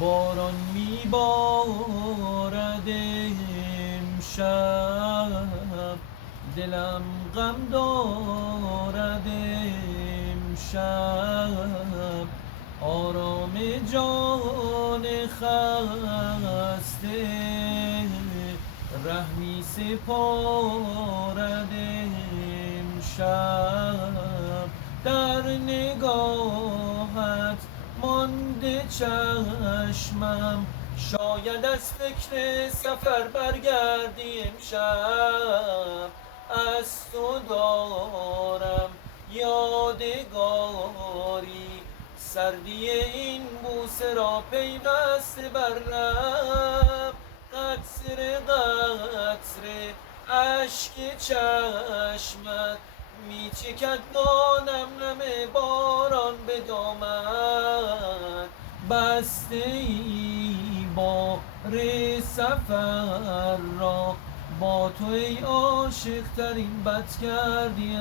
باران میبارد امشب، دلم غم دارد امشب، آرام جان خسته رحمی سپارد امشب. در نگاهت مانده چشمم، شاید از فکر سفر برگردی امشب. از تو دارم یادگاری، سردی این بوسه را پیوسته بر لب. قطره قطره اشک چشمت میچکد با نم نم باران به دامن. بسته ای بار سفر را با تو ای عاشق ترین بد کردی